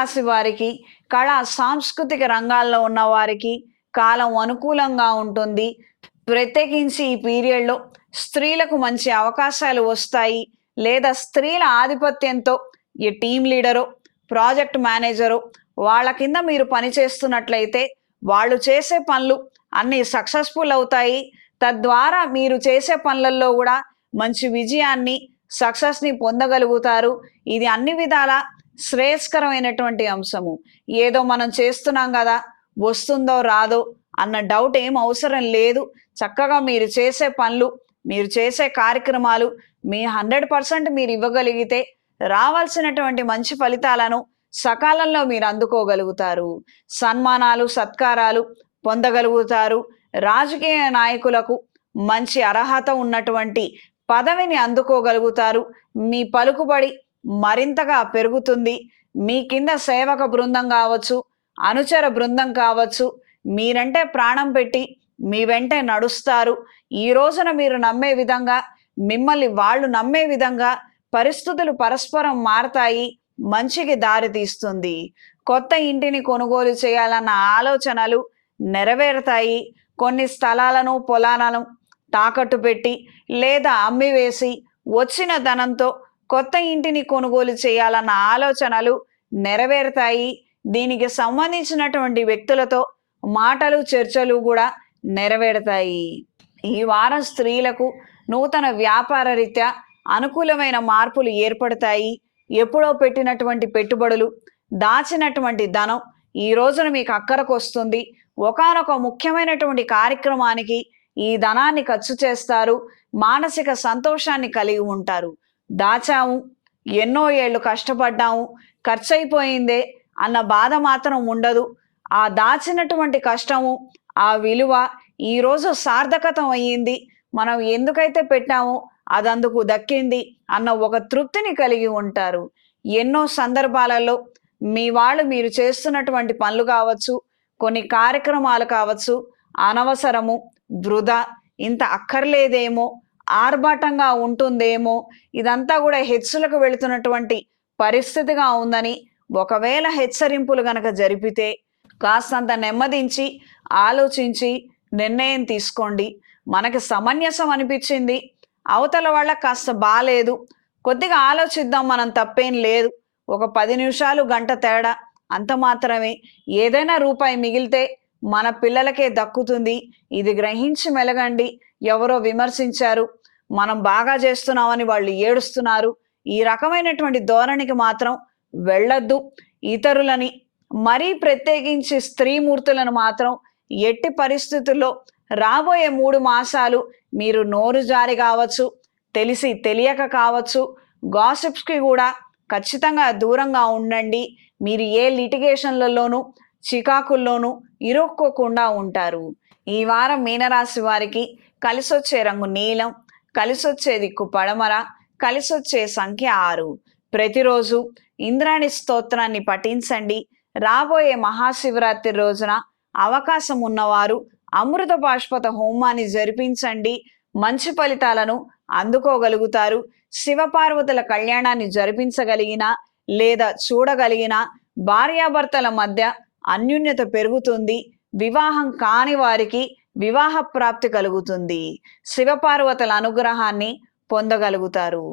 మీనరాశి వారికి, కళా సాంస్కృతిక రంగాల్లో ఉన్న వారికి కాలం అనుకూలంగా ఉంటుంది. ప్రత్యేకించి ఈ పీరియడ్‌లో స్త్రీలకు మంచి అవకాశాలు వస్తాయి. లేదా స్త్రీల ఆధిపత్యంతో ఈ టీమ్ లీడరో, ప్రాజెక్ట్ మేనేజరో వాళ్ళ కింద మీరు పని చేస్తున్నట్లయితే వాళ్ళు చేసే పనులు అన్నీ సక్సెస్‌ఫుల్ అవుతాయి. తద్వారా మీరు చేసే పనులల్లో గూడా మంచి విజయాన్ని, సక్సెస్‌ని పొందగలుగుతారు. ఇది అన్ని విధాలా శ్రేయస్కరమైనటువంటి అంశము. ఏదో మనం చేస్తున్నాం గదా! వస్తుందో రాదో అన్న డౌట్ ఏం అవసరం లేదు. చక్కగా మీరు చేసే పనులు, మీరు చేసే కార్యక్రమాలు మీ 100% మీరు ఇవ్వగలిగితే రావాల్సినటువంటి మంచి ఫలితాలను సకాలంలో మీరు అందుకోగలుగుతారు. సన్మానాలు, సత్కారాలు పొందగలుగుతారు. రాజకీయ నాయకులకు మంచి అర్హత ఉన్నటువంటి పదవిని అందుకోగలుగుతారు. మీ పలుకుబడి మరింతగా పెరుగుతుంది. మీ కింద సేవక బృందం కావచ్చు, అనుచర బృందం కావచ్చు, మీరంటే ప్రాణం పెట్టి మీ వెంటే నడుస్తారు. ఈ రోజున మీరు నమ్మే విధంగా, మిమ్మల్ని వాళ్ళు నమ్మే విధంగా పరిస్థితులు పరస్పరం మారతాయి. మంచికి దారి తీస్తుంది. కొత్త ఇంటిని కొనుగోలు చేయాలన్న ఆలోచనలు నెరవేరుతాయి. కొన్ని స్థలాలను, పొలాలను తాకట్టు పెట్టి లేదా అమ్మివేసి వచ్చిన ధనంతో కొత్త ఇంటిని కొనుగోలు చేయాలన్న ఆలోచనలు నెరవేరుతాయి. దీనికి సంబంధించినటువంటి వ్యక్తులతో మాటలు, చర్చలు కూడా నెరవేరుతాయి. ఈ వారం స్త్రీలకు నూతన వ్యాపార రీత్యా అనుకూలమైన మార్పులు ఏర్పడతాయి. ఎప్పుడో పెట్టినటువంటి పెట్టుబడులు, దాచినటువంటి ధనం ఈ రోజున మీకు అక్కరకొస్తుంది. ఒకానొక ముఖ్యమైనటువంటి కార్యక్రమానికి ఈ ధనాన్ని ఖర్చు చేస్తారు. మానసిక సంతోషాన్ని కలిగి ఉంటారు. దాచాము, ఎన్నో ఏళ్ళు కష్టపడ్డాము, ఖర్చయిపోయిందే అన్న బాధ మాత్రం ఉండదు. ఆ దాచినటువంటి కష్టము, ఆ విలువ ఈరోజు సార్థకతం అయ్యింది. మనం ఎందుకైతే పెట్టామో అదందుకు దక్కింది అన్న ఒక తృప్తిని కలిగి ఉంటారు. ఎన్నో సందర్భాలలో మీ వాళ్ళు మీరు చేస్తున్నటువంటి పనులు కావచ్చు, కొన్ని కార్యక్రమాలు కావచ్చు, అనవసరము, వృధా, ఇంత అక్కర్లేదేమో, ఆర్భాటంగా ఉంటుందేమో, ఇదంతా కూడా హెచ్చులకు వెళుతున్నటువంటి పరిస్థితిగా ఉందని ఒకవేళ హెచ్చరింపులు గనక జరిపితే కాస్తంత నెమ్మదించి ఆలోచించి నిర్ణయం తీసుకోండి. మనకి సమంజసం అనిపించింది, అవతల వాళ్ళకి కాస్త బాలేదు, కొద్దిగా ఆలోచిద్దాం, మనం తప్పేం లేదు, ఒక 10 నిమిషాలు, గంట తేడా అంత మాత్రమే. ఏదైనా రూపాయి మిగిలితే మన పిల్లలకే దక్కుతుంది. ఇది గ్రహించి మెలగండి. ఎవరో విమర్శించారు, మనం బాగా చేస్తున్నామని వాళ్ళు ఏడుస్తున్నారు, ఈ రకమైనటువంటి ధోరణికి మాత్రం వెళ్ళొద్దు. ఇతరులని, మరీ ప్రత్యేకించి స్త్రీమూర్తులను మాత్రం ఎట్టి పరిస్థితుల్లో రాబోయే 3 మాసాలు మీరు నోరు జారి కావచ్చు, తెలిసి తెలియక కావచ్చు, గాసిప్స్కి కూడా ఖచ్చితంగా దూరంగా ఉండండి. మీరు ఏ లిటిగేషన్లలోనూ, చికాకుల్లోనూ ఇరుక్కోకుండా ఉంటారు. ఈ వారం మీనరాశి వారికి కలిసొచ్చే రంగు నీలం, కలిసొచ్చే దిక్కు పడమర, కలిసొచ్చే సంఖ్య 6. ప్రతిరోజు ఇంద్రాణి స్తోత్రాన్ని పఠించండి. రాబోయే మహాశివరాత్రి రోజున అవకాశం ఉన్నవారు అమృత బాష్పత హోమాన్ని జరిపించండి. మంచి ఫలితాలను అందుకోగలుగుతారు. శివపార్వతుల కళ్యాణాన్ని జరిపించగలిగిన లేదా చూడగలిగిన భార్యాభర్తల మధ్య అన్యోన్యత పెరుగుతుంది. వివాహం కాని వారికి వివాహ ప్రాప్తి కలుగుతుంది. శివపార్వతుల అనుగ్రహాన్ని పొందగలుగుతారు.